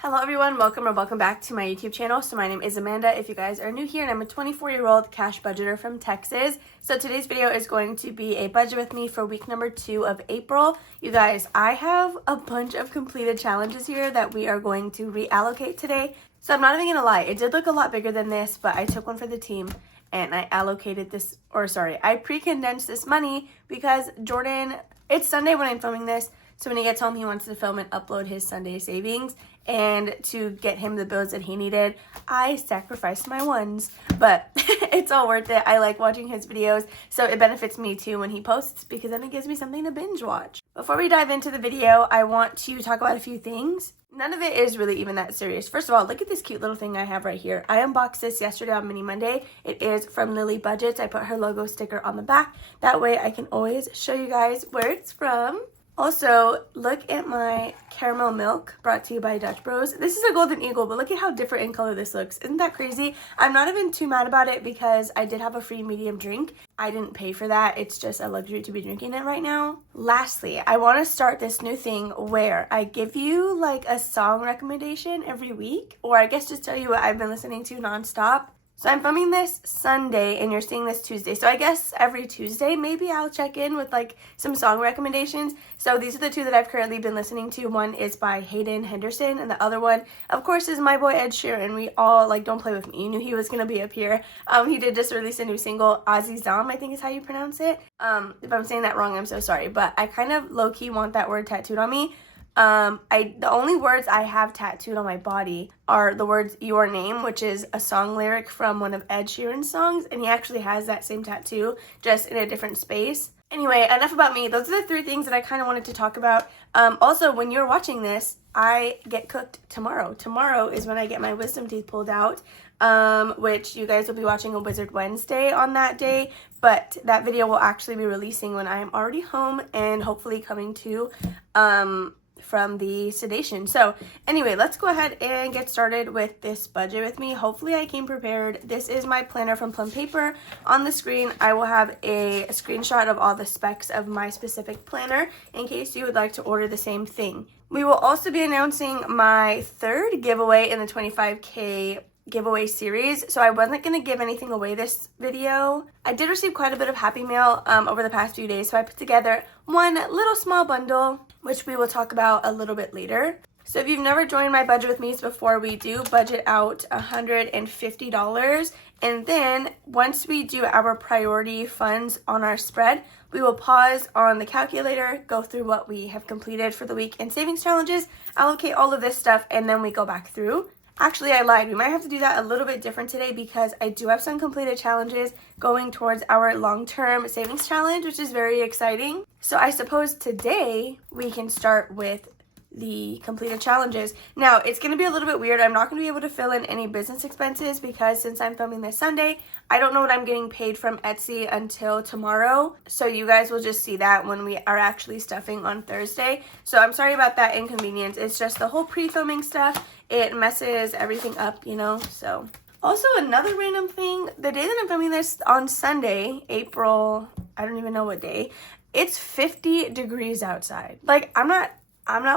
Hello everyone, welcome back to my YouTube channel. So my name is Amanda if you guys are new here, and I'm a 24-year-old cash budgeter from Texas. So today's video is going to be a budget with me for week number 2 of April. You guys, I have a bunch of completed challenges here that we are going to reallocate today. So I'm not even gonna lie, it did look a lot bigger than this, but I took one for the team and I allocated this, I pre-condensed this money because Jordan, it's Sunday when I'm filming this. So when he gets home, he wants to film and upload his Sunday savings. And to get him the bills that he needed, I sacrificed my ones. But it's all worth it. I like watching his videos, so it benefits me too when he posts because then it gives me something to binge watch. Before we dive into the video, I want to talk about a few things. None of it is really even that serious. First of all, look at this cute little thing I have right here. I unboxed this yesterday on Mini Monday. It is from Lily Budgets. I put her logo sticker on the back. That way I can always show you guys where it's from. Also, look at my caramel milk brought to you by Dutch Bros. This is a golden eagle, but look at how different in color this looks. Isn't that crazy? I'm not even too mad about it because I did have a free medium drink. I didn't pay for that. It's just a luxury to be drinking it right now. Lastly, I want to start this new thing where I give you like a song recommendation every week, or I guess just tell you what I've been listening to nonstop. So I'm filming this Sunday and you're seeing this Tuesday. So I guess every Tuesday maybe I'll check in with like some song recommendations. So these are the two that I've currently been listening to. One is by Hayden Henderson and the other one, of course, is my boy Ed Sheeran. We all like Don't Play With Me. You knew he was going to be up here. He did just release a new single, Azizam, I think is how you pronounce it. If I'm saying that wrong, I'm so sorry. But I kind of low-key want that word tattooed on me. The only words I have tattooed on my body are the words Your Name, which is a song lyric from one of Ed Sheeran's songs, and he actually has that same tattoo, just in a different space. Anyway, enough about me. Those are the 3 things that I kind of wanted to talk about. Also, when you're watching this, I get cooked tomorrow. Tomorrow is when I get my wisdom teeth pulled out, which you guys will be watching a Wizard Wednesday on that day, but that video will actually be releasing when I am already home and hopefully coming to, from the sedation. So anyway, let's go ahead and get started with this budget with me. Hopefully I came prepared. This is my planner from Plum Paper. On the screen I will have a screenshot of all the specs of my specific planner in case you would like to order the same thing. We will also be announcing my 3rd giveaway in the 25K giveaway series, so I wasn't going to give anything away this video. I did receive quite a bit of Happy Mail over the past few days, so I put together one little small bundle, which we will talk about a little bit later. So if you've never joined my budget with me before, we do budget out $150, and then once we do our priority funds on our spread, we will pause on the calculator, go through what we have completed for the week in savings challenges, allocate all of this stuff, and then we go back through. Actually, I lied. We might have to do that a little bit different today because I do have some completed challenges going towards our long-term savings challenge, which is very exciting. So I suppose today we can start with the completed challenges. Now, it's going to be a little bit weird. I'm not going to be able to fill in any business expenses because since I'm filming this Sunday, I don't know what I'm getting paid from Etsy until tomorrow. So you guys will just see that when we are actually stuffing on Thursday. So I'm sorry about that inconvenience. It's just the whole pre-filming stuff. It messes everything up, you know, so. Also, another random thing, the day that I'm filming this on Sunday, April, I don't even know what day, it's 50 degrees outside. Like, I'm not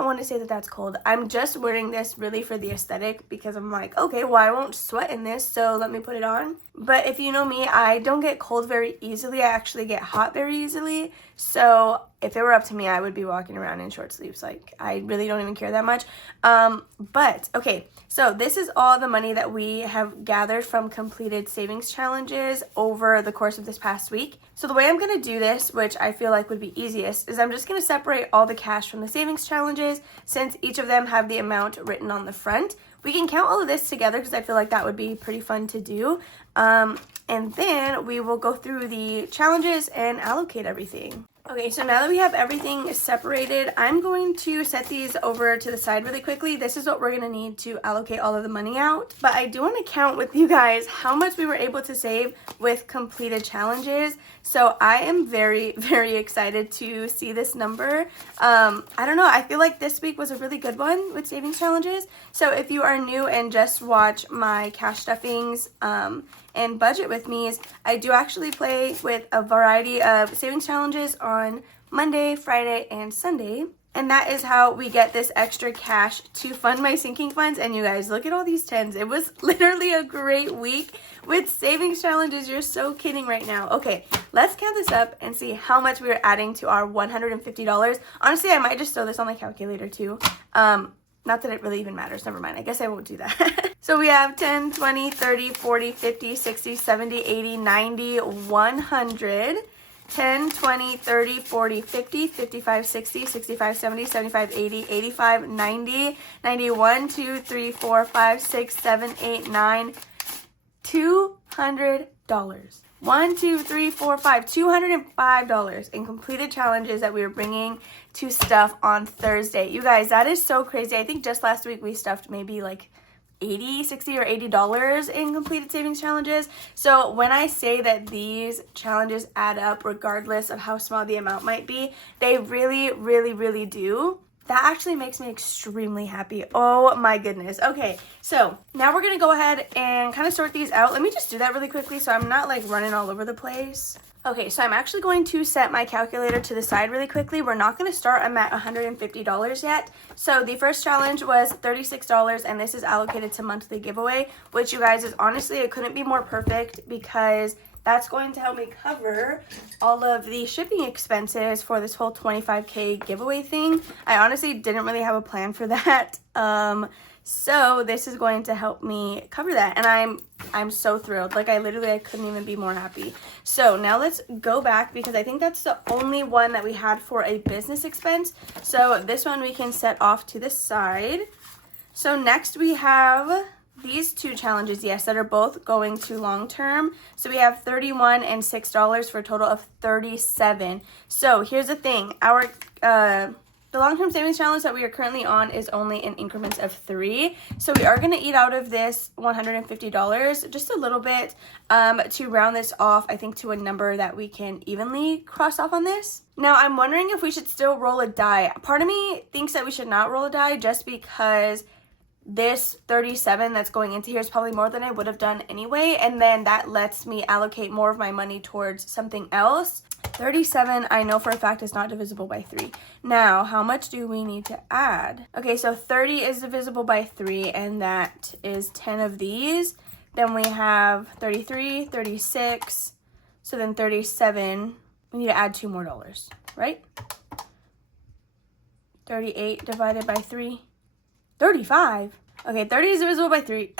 one to say that that's cold. I'm just wearing this really for the aesthetic because I'm like, okay, well, I won't sweat in this, so let me put it on. But if you know me, I don't get cold very easily. I actually get hot very easily. So if it were up to me, I would be walking around in short sleeves. Like, I really don't even care that much. But, okay, so this is all the money that we have gathered from completed savings challenges over the course of this past week. So the way I'm going to do this, which I feel like would be easiest, is I'm just going to separate all the cash from the savings challenges since each of them have the amount written on the front. We can count all of this together because I feel like that would be pretty fun to do. And then we will go through the challenges and allocate everything. Okay, so now that we have everything separated, I'm going to set these over to the side really quickly. This is what we're going to need to allocate all of the money out. But I do want to count with you guys how much we were able to save with completed challenges. So I am very, very excited to see this number. I don't know, I feel like this week was a really good one with savings challenges. So if you are new and just watch my cash stuffings and budget with me, I do actually play with a variety of savings challenges on Monday, Friday, and Sunday. And that is how we get this extra cash to fund my sinking funds. And you guys, look at all these 10s. It was literally a great week with savings challenges. You're so kidding right now. Okay, let's count this up and see how much we are adding to our $150. Honestly, I might just throw this on the calculator too. Not that it really even matters. Never mind. I guess I won't do that. So we have 10, 20, 30, 40, 50, 60, 70, 80, 90, 100. 10, 20, 30, 40, 50, 55, 60, 65, 70, 75, 80, 85, 90, 91, 2, 3, 4, 5, 6, 7, 8, 9, $200. 1, 2, 3, 4, 5, $205 in completed challenges that we were bringing to stuff on Thursday. You guys, that is so crazy. I think just last week we stuffed maybe like 80, 60, or $80 in completed savings challenges. So when I say that these challenges add up regardless of how small the amount might be, they really, really, really do. That actually makes me extremely happy. Oh my goodness. Okay, so now we're gonna go ahead and kind of sort these out. Let me just do that really quickly so I'm not like running all over the place. Okay, so I'm actually going to set my calculator to the side really quickly. We're not going to start. I'm at $150 yet. So the first challenge was $36, and this is allocated to monthly giveaway, which you guys is honestly, it couldn't be more perfect because that's going to help me cover all of the shipping expenses for this whole 25K giveaway thing. I honestly didn't really have a plan for that. So this is going to help me cover that, and I'm so thrilled. Like I couldn't even be more happy. So now let's go back because I think that's the only one that we had for a business expense. So this one we can set off to the side. So next we have these two challenges, yes, that are both going to long term. So we have $31 and $6 for a total of $37. So here's the thing, the long-term savings challenge that we are currently on is only in increments of 3. So we are going to eat out of this $150 just a little bit to round this off, I think, to a number that we can evenly cross off on this. Now, I'm wondering if we should still roll a die. Part of me thinks that we should not roll a die just because this 37 that's going into here is probably more than I would have done anyway, and then that lets me allocate more of my money towards something else. 37, I know for a fact, is not divisible by 3. Now, how much do we need to add? Okay, so 30 is divisible by 3, and that is 10 of these. Then we have 33, 36, so then 37. We need to add $2 more, right? 38 divided by 3. 35. Okay, 30 is divisible by 3.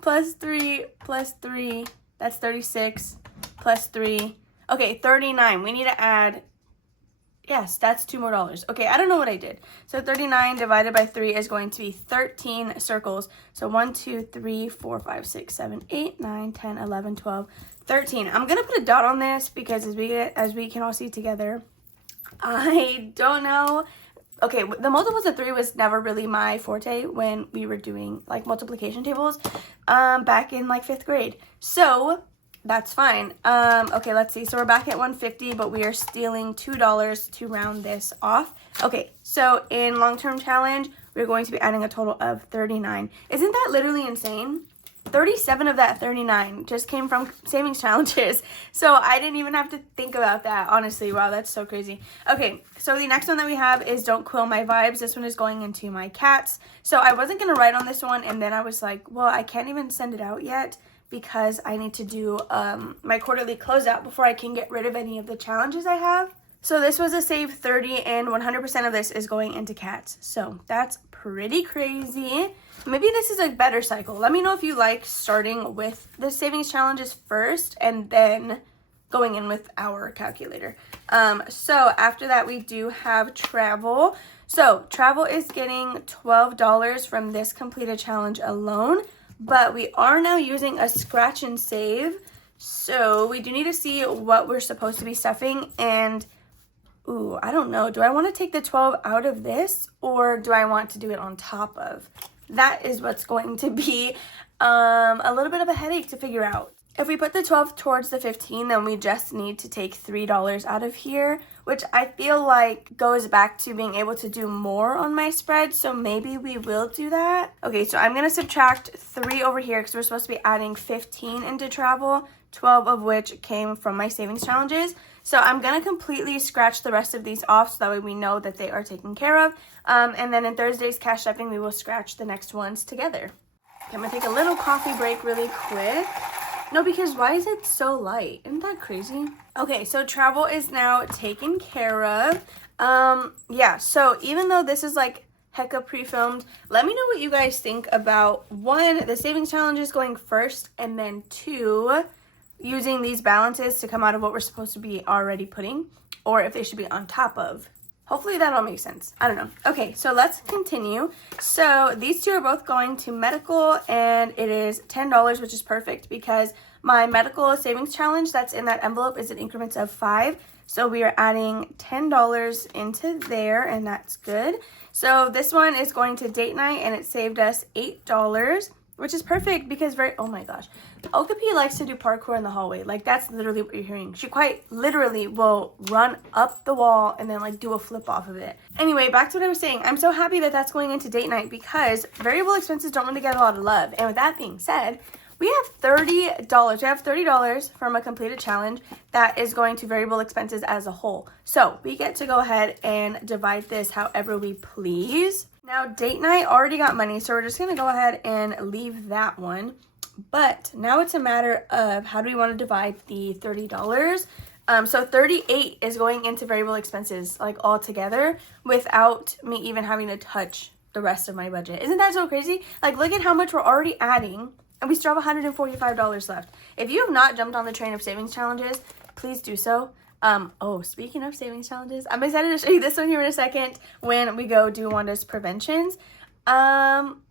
Plus 3, that's 36, plus 3. Okay, 39. We need to add, yes, that's $2 more. Okay, I don't know what I did. So 39 divided by 3 is going to be 13 circles. So 1, 2, 3, 4, 5, 6, 7, 8, 9, 10, 11, 12, 13. I'm going to put a dot on this because as we can all see together, I don't know. Okay, the multiples of 3 was never really my forte when we were doing like multiplication tables back in like 5th grade. So that's fine. Okay, let's see. So we're back at 150, but we are stealing $2 to round this off. Okay, so in long-term challenge, we're going to be adding a total of 39. Isn't that literally insane? 37 of that 39 just came from savings challenges. So I didn't even have to think about that, honestly. Wow, that's so crazy. Okay, so the next one that we have is Don't Quill My Vibes. This one is going into my cats. So I wasn't going to write on this one, and then I was like, well, I can't even send it out yet because I need to do my quarterly closeout before I can get rid of any of the challenges I have. So this was a save 30, and 100% of this is going into cats. So that's pretty crazy. Maybe this is a better cycle. Let me know if you like starting with the savings challenges first and then going in with our calculator. So after that, we do have travel. So travel is getting $12 from this completed challenge alone, but we are now using a scratch and save. So we do need to see what we're supposed to be stuffing, and ooh, I don't know. Do I want to take the 12 out of this, or do I want to do it on top of? That is what's going to be a little bit of a headache to figure out. If we put the 12 towards the 15, then we just need to take $3 out of here, which I feel like goes back to being able to do more on my spread, so maybe we will do that. Okay, so I'm going to subtract 3 over here because we're supposed to be adding 15 into travel, 12 of which came from my savings challenges. So I'm going to completely scratch the rest of these off so that way we know that they are taken care of. And then in Thursday's cash stuffing, we will scratch the next ones together. Okay, I'm going to take a little coffee break really quick. No, because why is it so light? Isn't that crazy? Okay, so travel is now taken care of. Yeah, so even though this is like hecka pre-filmed, let me know what you guys think about, one, the savings challenges going first, and then two, using these balances to come out of what we're supposed to be already putting, or if they should be on top of. Hopefully that all makes sense. I don't know. Okay, so let's continue. So these two are both going to medical, and it is $10, which is perfect because my medical savings challenge that's in that envelope is in increments of 5. So we are adding $10 into there, and that's good. So this one is going to date night, and it saved us $8, which is perfect because oh my gosh. Okapi likes to do parkour in the hallway. Like, that's literally what you're hearing. She quite literally will run up the wall and then, like, do a flip off of it. Anyway, back to what I was saying. I'm so happy that that's going into date night because variable expenses don't really get a lot of love. And with that being said, we have $30. We have $30 from a completed challenge that is going to variable expenses as a whole. So we get to go ahead and divide this however we please. Now, date night already got money, so we're just going to go ahead and leave that one. But now it's a matter of how do we want to divide the $30. So 38 is going into variable expenses, like, all together without me even having to touch the rest of my budget. Isn't that so crazy? Like, look at how much we're already adding, and we still have $145 left. If you have not jumped on the train of savings challenges, please do so. Oh, speaking of savings challenges, I'm excited to show you this one here in a second when we go do Wanda's preventions.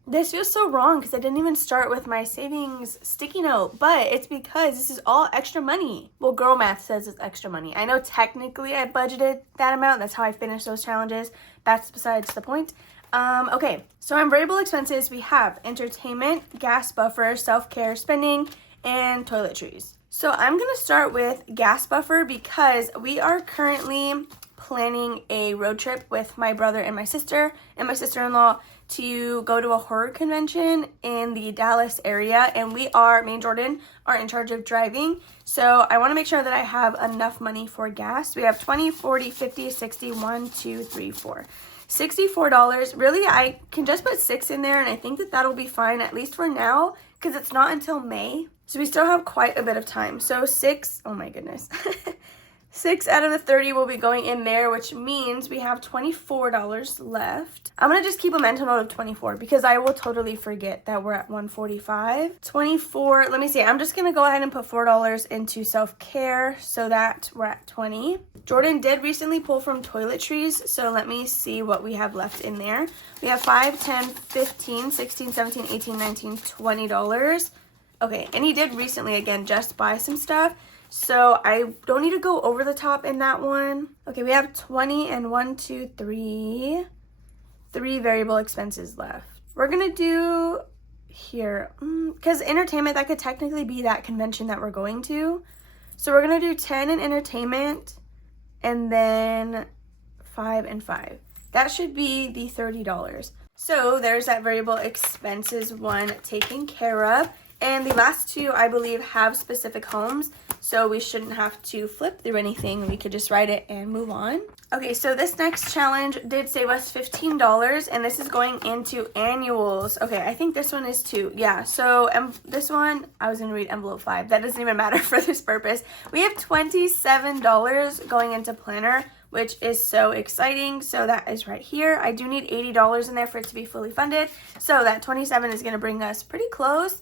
This feels so wrong because I didn't even start with my savings sticky note, but it's because this is all extra money. Well, girl math says it's extra money. I know technically I budgeted that amount. That's how I finished those challenges. That's besides the point. Okay, so on variable expenses, we have entertainment, gas buffer, self-care spending, and toiletries. So I'm going to start with gas buffer because we are currently planning a road trip with my brother and my sister-in-law to go to a horror convention in the Dallas area, and me and Jordan are in charge of driving. So I want to make sure that I have enough money for gas. We have 20, 40, 50, 60, 1, 2, 3, 4. $64. Really, I can just put 6 in there, and I think that that'll be fine, at least for now, because it's not until May. So we still have quite a bit of time. So 6, oh my goodness. 6 out of the 30 will be going in there, which means we have $24 left. I'm going to just keep a mental note of 24 because I will totally forget that we're at 145. 24, let me see. I'm just going to go ahead and put $4 into self-care so that we're at 20. Jordan did recently pull from toiletries, so let me see what we have left in there. We have 5, 10, 15, 16, 17, 18, 19, $20. Okay, and he did recently, again, just buy some stuff. So I don't need to go over the top in that one. Okay, we have 20 and 1, 2, 3. 3 variable expenses left. We're going to do here, because entertainment, that could technically be that convention that we're going to. So we're going to do 10 in entertainment and then 5 and 5. That should be the $30. So there's that variable expenses one taken care of. And the last two, I believe, have specific homes, so we shouldn't have to flip through anything. We could just write it and move on. Okay, so this next challenge did save us $15, and this is going into annuals. Okay, I think this one is too. Yeah, so this one, I was going to read envelope 5. That doesn't even matter for this purpose. We have $27 going into planner, which is so exciting. So that is right here. I do need $80 in there for it to be fully funded. So that 27 is going to bring us pretty close.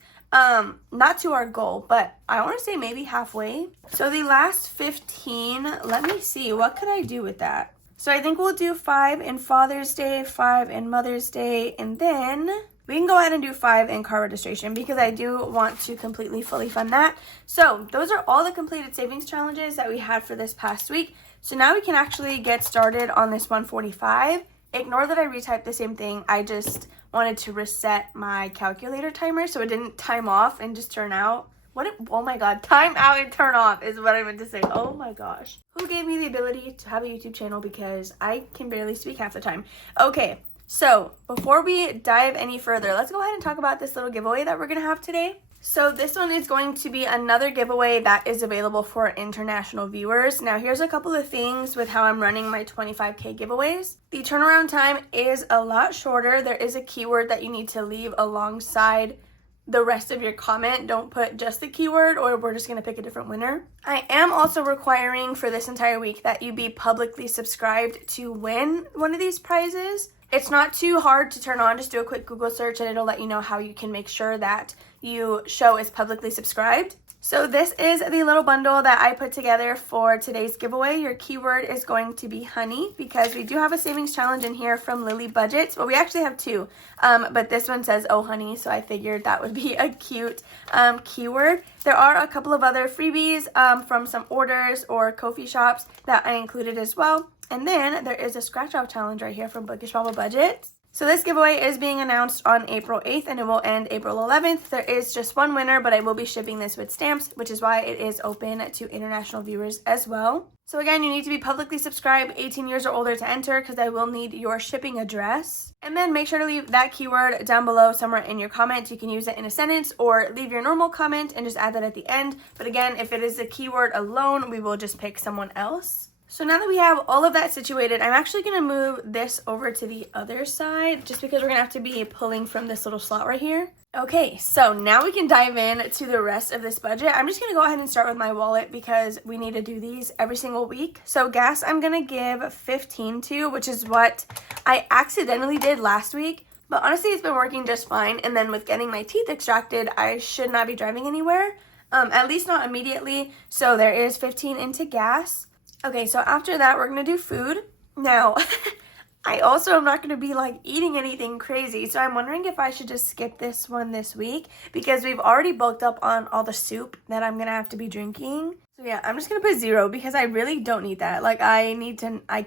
Not to our goal, but I want to say maybe halfway. So the last 15, let me see, what could I do with that? So I think we'll do 5 in Father's Day, 5 in Mother's Day, and then we can go ahead and do 5 in car registration because I do want to completely fully fund that. So those are all the completed savings challenges that we had for this past week. So now we can actually get started on this 145. Ignore that I retyped the same thing. I just wanted to reset my calculator timer so it didn't time off and just turn out. Oh my god, time out and turn off is what I meant to say. Oh my gosh. Who gave me the ability to have a YouTube channel because I can barely speak half the time. Okay, so before we dive any further, let's go ahead and talk about this little giveaway that we're going to have today. So this one is going to be another giveaway that is available for international viewers. Now here's a couple of things with how I'm running my 25K giveaways. The turnaround time is a lot shorter. There is a keyword that you need to leave alongside the rest of your comment. Don't put just the keyword or we're just going to pick a different winner. I am also requiring for this entire week that you be publicly subscribed to win one of these prizes. It's not too hard to turn on. Just do a quick Google search and it'll let you know how you can make sure that you show as publicly subscribed. So this is the little bundle that I put together for today's giveaway. Your keyword is going to be honey because we do have a savings challenge in here from Lily Budgets. Well, we actually have two, but this one says, oh honey, so I figured that would be a cute keyword. There are a couple of other freebies from some orders or Ko-fi shops that I included as well. And then there is a scratch off challenge right here from BudgetWithAmanda Budgets. So this giveaway is being announced on April 8th and it will end April 11th. There is just one winner, but I will be shipping this with stamps, which is why it is open to international viewers as well. So again, you need to be publicly subscribed, 18 years or older to enter because I will need your shipping address. And then make sure to leave that keyword down below somewhere in your comment. You can use it in a sentence or leave your normal comment and just add that at the end. But again, if it is a keyword alone, we will just pick someone else. So now that we have all of that situated, I'm actually going to move this over to the other side just because we're going to have to be pulling from this little slot right here. Okay, so now we can dive in to the rest of this budget. I'm just going to go ahead and start with my wallet because we need to do these every single week. So gas, I'm going to give 15 to, which is what I accidentally did last week. But honestly, it's been working just fine. And then with getting my teeth extracted, I should not be driving anywhere, at least not immediately. So there is 15 into gas. Okay, so after that, we're going to do food. Now, I also am not going to be like eating anything crazy. So I'm wondering if I should just skip this one this week because we've already bulked up on all the soup that I'm going to have to be drinking. So yeah, I'm just going to put 0 because I really don't need that. Like I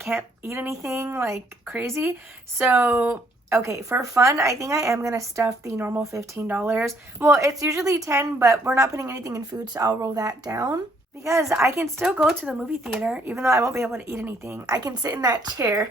can't eat anything like crazy. So okay, for fun, I think I am going to stuff the normal $15. Well, it's usually 10, but we're not putting anything in food, so I'll roll that down. Because I can still go to the movie theater, even though I won't be able to eat anything. I can sit in that chair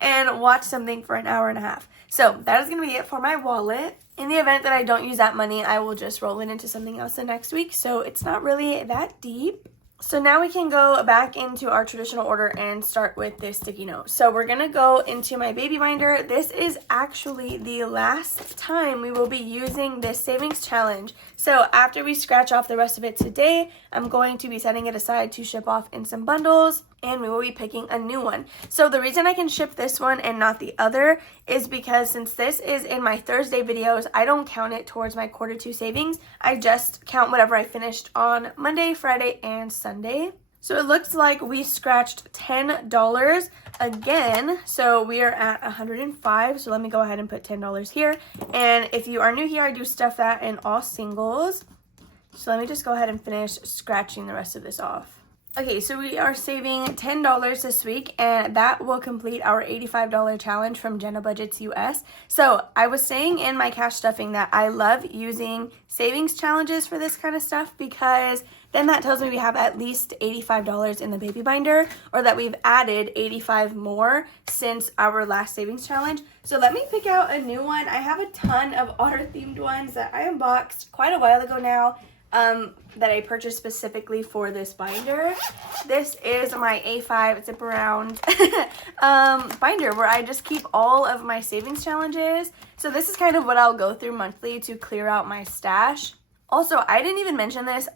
and watch something for an hour and a half. So that is going to be it for my wallet. In the event that I don't use that money, I will just roll it into something else the next week. So it's not really that deep. So now we can go back into our traditional order and start with this sticky note. So we're going to go into my baby binder. This is actually the last time we will be using this savings challenge. So after we scratch off the rest of it today, I'm going to be setting it aside to ship off in some bundles and we will be picking a new one. So the reason I can ship this one and not the other is because since this is in my Thursday videos, I don't count it towards my Q2 savings. I just count whatever I finished on Monday, Friday, and Sunday. So it looks like we scratched $10 again. So we are at 105. So let me go ahead and put $10 here. And if you are new here, I do stuff that in all singles. So let me just go ahead and finish scratching the rest of this off. Okay, so we are saving $10 this week, and that will complete our $85 challenge from Jenna Budgets US. So I was saying in my cash stuffing that I love using savings challenges for this kind of stuff because then that tells me we have at least $85 in the baby binder or that we've added 85 more since our last savings challenge. So let me pick out a new one. I have a ton of otter-themed ones that I unboxed quite a while ago now. That I purchased specifically for this binder. This is my A5 zip around binder where I just keep all of my savings challenges. So this is kind of what I'll go through monthly to clear out my stash. Also, I didn't even mention this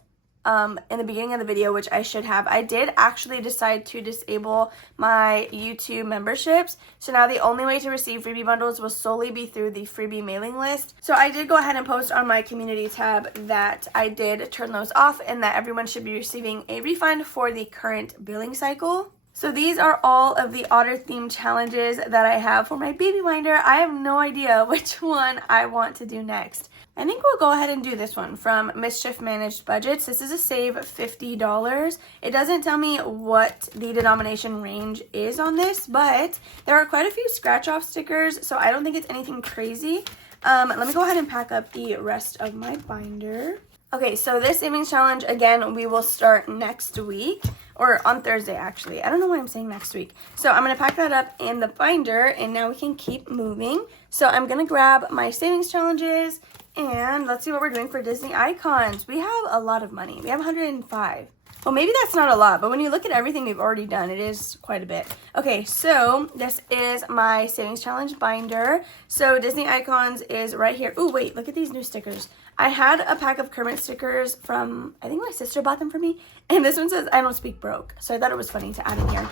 in the beginning of the video, which I should have. I did actually decide to disable my YouTube memberships. So now the only way to receive freebie bundles will solely be through the freebie mailing list. So I did go ahead and post on my community tab that I did turn those off and that everyone should be receiving a refund for the current billing cycle. So these are all of the otter themed challenges that I have for my baby binder. I have no idea which one I want to do next. I think we'll go ahead and do this one from Mischief Managed Budgets. This is a save $50. It doesn't tell me what the denomination range is on this, but there are quite a few scratch off stickers, so I don't think it's anything crazy. Let me go ahead and pack up the rest of my binder. Okay, so this savings challenge, again, we will start next week, or on Thursday, actually. I don't know why I'm saying next week. So I'm going to pack that up in the binder, and now we can keep moving. So I'm going to grab my savings challenges, And let's see what we're doing for Disney icons. We have a lot of money. We have 105. Well, maybe that's not a lot, but when you look at everything we've already done, it is quite a bit. Okay, so this is my savings challenge binder. So Disney icons is right here. Oh, wait, look at these new stickers. I had a pack of Kermit stickers from, I think my sister bought them for me. And this one says, I don't speak broke. So I thought it was funny to add in here.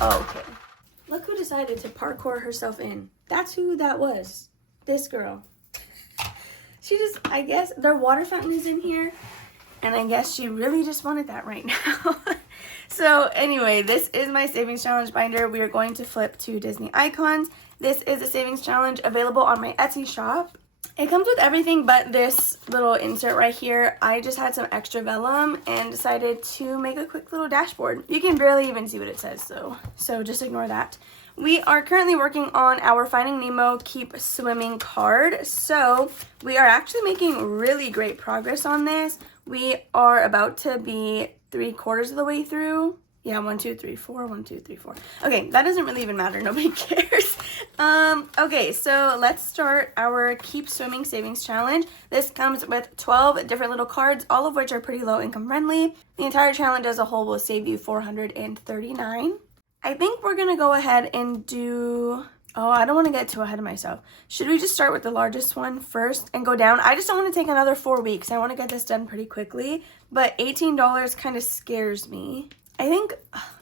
Oh, okay. Look who decided to parkour herself in. That's who that was. This girl. She just, I guess, their water fountain is in here. And I guess she really just wanted that right now. So anyway, this is my savings challenge binder. We are going to flip to Disney icons. This is a savings challenge available on my Etsy shop. It comes with everything but this little insert right here. I just had some extra vellum and decided to make a quick little dashboard. You can barely even see what it says though, so just ignore that. We are currently working on our Finding Nemo Keep Swimming card. So we are actually making really great progress on this. We are about to be 3/4 of the way through. Yeah, 1, 2, 3, 4, 1, 2, 3, 4. Okay, that doesn't really even matter. Nobody cares. Okay, so let's start our Keep Swimming Savings Challenge. This comes with 12 different little cards, all of which are pretty low income friendly. The entire challenge as a whole will save you $439. I think we're going to go ahead and do... Oh, I don't want to get too ahead of myself. Should we just start with the largest one first and go down? I just don't want to take another 4 weeks. I want to get this done pretty quickly, but $18 kind of scares me. I think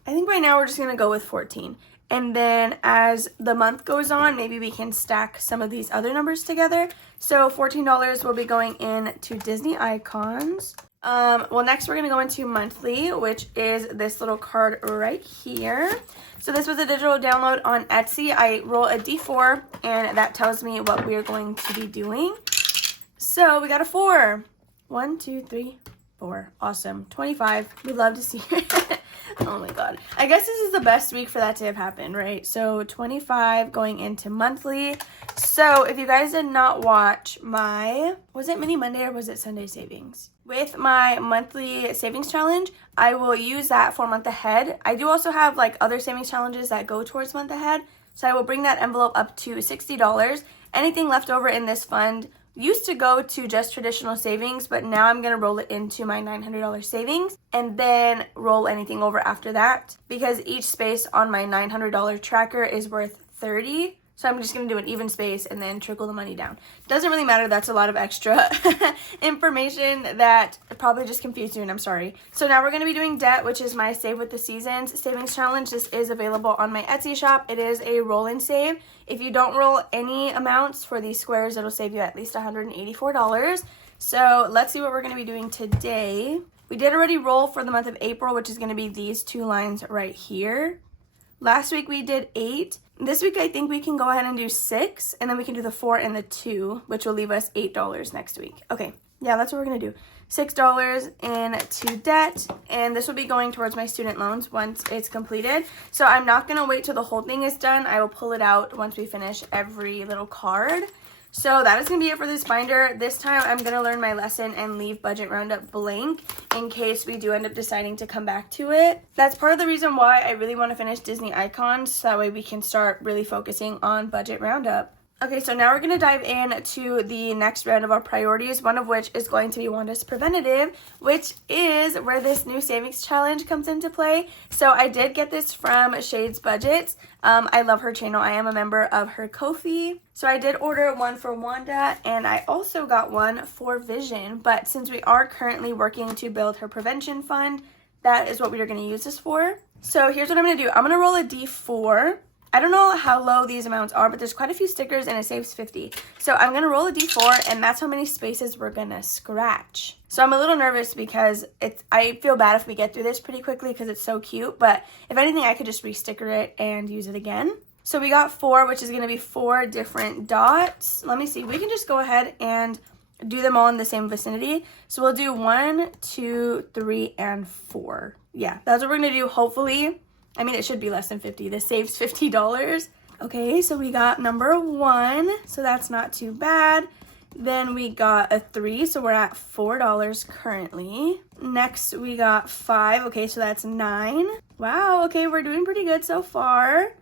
right now we're just going to go with 14. And then as the month goes on, maybe we can stack some of these other numbers together. So $14 will be going in to Disney icons. Well, next we're going to go into monthly, which is this little card right here. So this was a digital download on Etsy. I roll a D4 and that tells me what we are going to be doing. So we got a 4. 1, 2, 3, 4. Awesome. 25. We love to see it. Oh my god. I guess this is the best week for that to have happened, right? So 25 going into monthly. So if you guys did not watch my, was it Mini Monday or was it Sunday Savings? With my monthly savings challenge, I will use that for month ahead. I do also have like other savings challenges that go towards month ahead. So I will bring that envelope up to $60. Anything left over in this fund used to go to just traditional savings, but now I'm going to roll it into my $900 savings and then roll anything over after that because each space on my $900 tracker is worth $30. So I'm just going to do an even space and then trickle the money down. Doesn't really matter. That's a lot of extra information that probably just confused you, and I'm sorry. So now we're going to be doing debt, which is my Save with the Seasons savings challenge. This is available on my Etsy shop. It is a roll and save. If you don't roll any amounts for these squares, it'll save you at least $184. So let's see what we're going to be doing today. We did already roll for the month of April, which is going to be these 2 lines right here. Last week we did 8. This week I think we can go ahead and do 6, and then we can do the 4 and the 2, which will leave us $8 next week. Okay, yeah, that's what we're gonna do. $6 into debt, and this will be going towards my student loans once it's completed. So I'm not gonna wait till the whole thing is done. I will pull it out once we finish every little card. So that is going to be it for this binder. This time I'm going to learn my lesson and leave Budget Roundup blank in case we do end up deciding to come back to it. That's part of the reason why I really want to finish Disney icons, so that way we can start really focusing on Budget Roundup. Okay, so now we're going to dive in to the next round of our priorities, one of which is going to be Wanda's Preventative, which is where this new savings challenge comes into play. So I did get this from Shade's Budgets. I love her channel. I am a member of her Ko-fi. So I did order one for Wanda, and I also got one for Vision. But since we are currently working to build her prevention fund, that is what we are going to use this for. So here's what I'm going to do. I'm going to roll a D4. I don't know how low these amounts are, but there's quite a few stickers and it saves 50. So I'm going to roll a D4, and that's how many spaces we're going to scratch. So I'm a little nervous because I feel bad if we get through this pretty quickly because it's so cute. But if anything, I could just re-sticker it and use it again. So we got 4, which is going to be 4 different dots. Let me see. We can just go ahead and do them all in the same vicinity. So we'll do 1, 2, 3, and 4. Yeah, that's what we're going to do, hopefully. I mean, it should be less than 50. This saves $50. Okay, so we got number 1. So that's not too bad. Then we got a 3. So we're at $4 currently. Next, we got 5. Okay, so that's 9. Wow, okay, we're doing pretty good so far.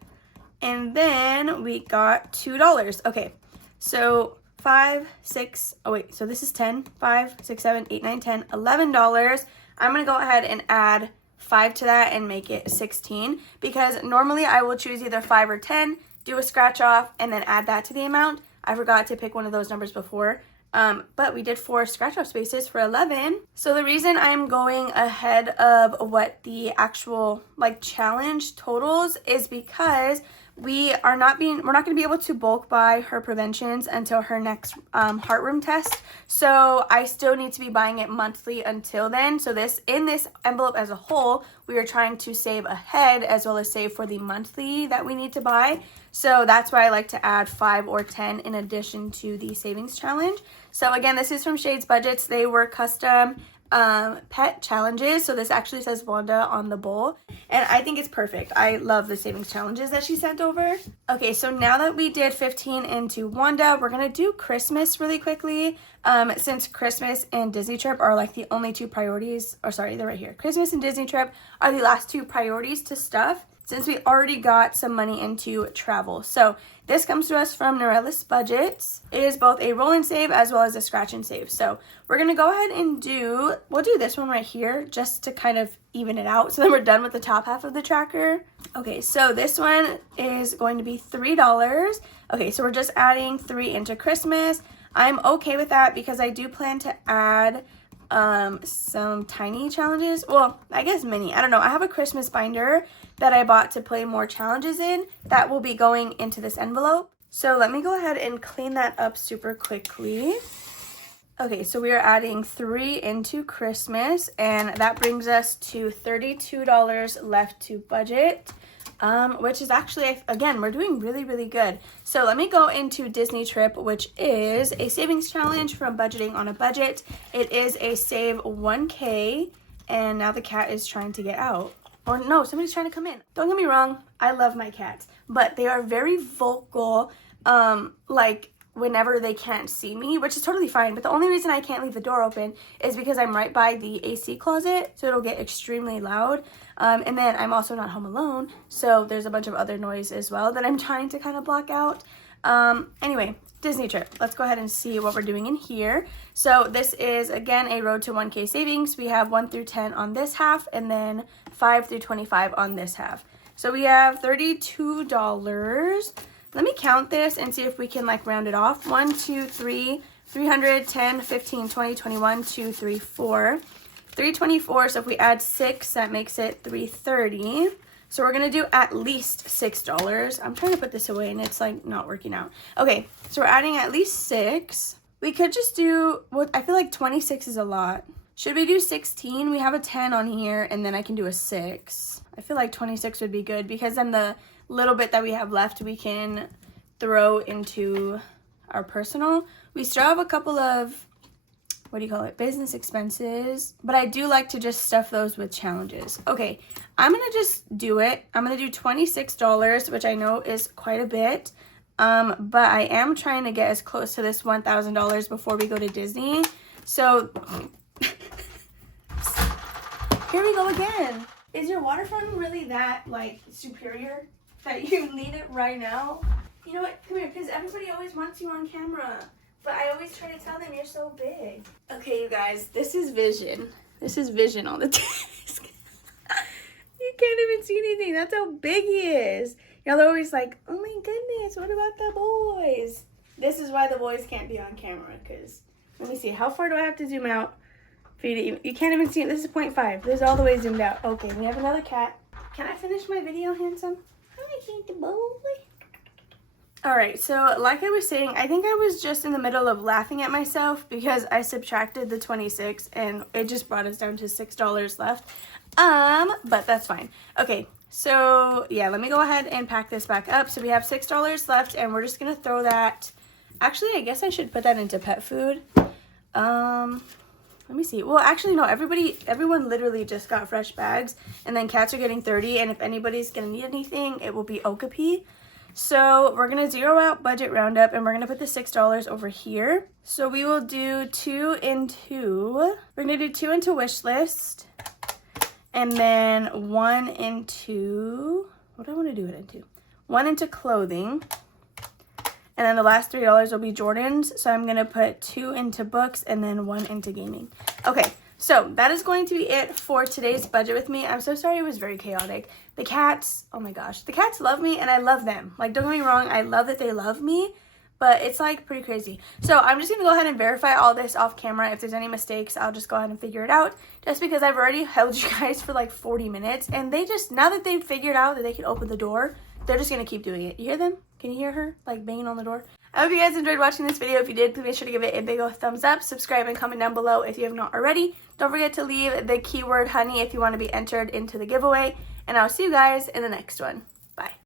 And then we got $2. Okay, so 5, 6, oh wait, so this is 10, 5, 6, 7, 8, 9, 10, $11. I'm gonna go ahead and add 5 to that and make it 16, because normally I will choose either 5 or 10, do a scratch off, and then add that to the amount. I forgot to pick one of those numbers before, but we did 4 scratch off spaces for 11. So the reason I'm going ahead of what the actual like challenge totals is because we're not going to be able to bulk buy her preventions until her next heart rhythm test. So I still need to be buying it monthly until then. So in this envelope as a whole, we are trying to save ahead as well as save for the monthly that we need to buy. So that's why I like to add 5 or 10 in addition to the savings challenge. So again, this is from Shade's Budgets. They were custom pet challenges, so this actually says Wanda on the bowl, and I think it's perfect. I love the savings challenges that she sent over. Okay, so now that we did 15 into Wanda, we're gonna do Christmas really quickly, since Christmas and Disney trip are like the only 2 priorities, or sorry, they're right here. Christmas and Disney trip are the last 2 priorities to stuff, since we already got some money into travel. So this comes to us from Norella's Budgets. It is both a roll and save as well as a scratch and save. So we're gonna go ahead and we'll do this one right here just to kind of even it out. So then we're done with the top half of the tracker. Okay, so this one is going to be $3. Okay, so we're just adding 3 into Christmas. I'm okay with that because I do plan to add some tiny challenges. Well, I guess mini. I don't know. I have a Christmas binder that I bought to play more challenges in that will be going into this envelope. So let me go ahead and clean that up super quickly. Okay, so we are adding 3 into Christmas, and that brings us to $32 left to budget. Which is actually, again, we're doing really, really good. So let me go into Disney trip, which is a savings challenge from Budgeting on a Budget. It is a save 1K, and now the cat is trying to get out. Or no, somebody's trying to come in. Don't get me wrong, I love my cats, but they are very vocal, like whenever they can't see me, which is totally fine. But the only reason I can't leave the door open is because I'm right by the AC closet, so it'll get extremely loud. And then I'm also not home alone, so there's a bunch of other noise as well that I'm trying to kind of block out. Anyway, Disney trip. Let's go ahead and see what we're doing in here. So this is, again, a road to 1K savings. We have 1 through 10 on this half, and then 5 through 25 on this half. So we have $32. Let me count this and see if we can like round it off. 1, 2, 3, 300, 10, 15, 20, 21, 2, 3, 4. 324, so if we add 6, that makes it 330. So we're gonna do at least $6. I'm trying to put this away and it's like not working out. Okay, so we're adding at least 6. We could just do, well, I feel like 26 is a lot. Should we do 16? We have a 10 on here, and then I can do a 6. I feel like 26 would be good because then the little bit that we have left we can throw into our personal. We still have a couple of, what do you call it, business expenses, but I do like to just stuff those with challenges. Okay, I'm gonna just do it. I'm gonna do $26, which I know is quite a bit, but I am trying to get as close to this $1,000 before we go to Disney. So here we go again. Is your water fountain really that like superior that you need it right now? You know what, come here, because everybody always wants you on camera. But I always try to tell them you're so big. Okay, you guys, this is vision. This is vision on the desk. You can't even see anything. That's how big he is. Y'all are always like, oh my goodness, what about the boys? This is why the boys can't be on camera, because, let me see, how far do I have to zoom out for you to even, you can't even see it. This is 0.5. This is all the way zoomed out. Okay, we have another cat. Can I finish my video, handsome? Hi, Santa boy. Alright, so like I was saying, I think I was just in the middle of laughing at myself because I subtracted the 26 and it just brought us down to $6 left. But that's fine. Okay, so yeah, let me go ahead and pack this back up. So we have $6 left and we're just gonna throw that. Actually, I guess I should put that into pet food. Let me see. Well, actually, no, everyone literally just got fresh bags, and then cats are getting 30, and if anybody's gonna need anything, it will be Okapi. So we're gonna zero out budget roundup, and we're gonna put the $6 over here. So we will do 2 into, we're gonna do 2 into wish list, and then 1 into, what do I wanna do it into? 1 into clothing, And then the last $3 will be Jordans. So I'm going to put 2 into books and then 1 into gaming. Okay, so that is going to be it for today's budget with me. I'm so sorry it was very chaotic. The cats, oh my gosh, the cats love me and I love them. Like, don't get me wrong, I love that they love me, but it's like pretty crazy. So I'm just going to go ahead and verify all this off camera. If there's any mistakes, I'll just go ahead and figure it out. Just because I've already held you guys for like 40 minutes and they just, now that they've figured out that they can open the door, they're just going to keep doing it. You hear them? Can you hear her like banging on the door? I hope you guys enjoyed watching this video. If you did, please make sure to give it a big old thumbs up. Subscribe and comment down below if you have not already. Don't forget to leave the keyword honey if you want to be entered into the giveaway. And I'll see you guys in the next one. Bye.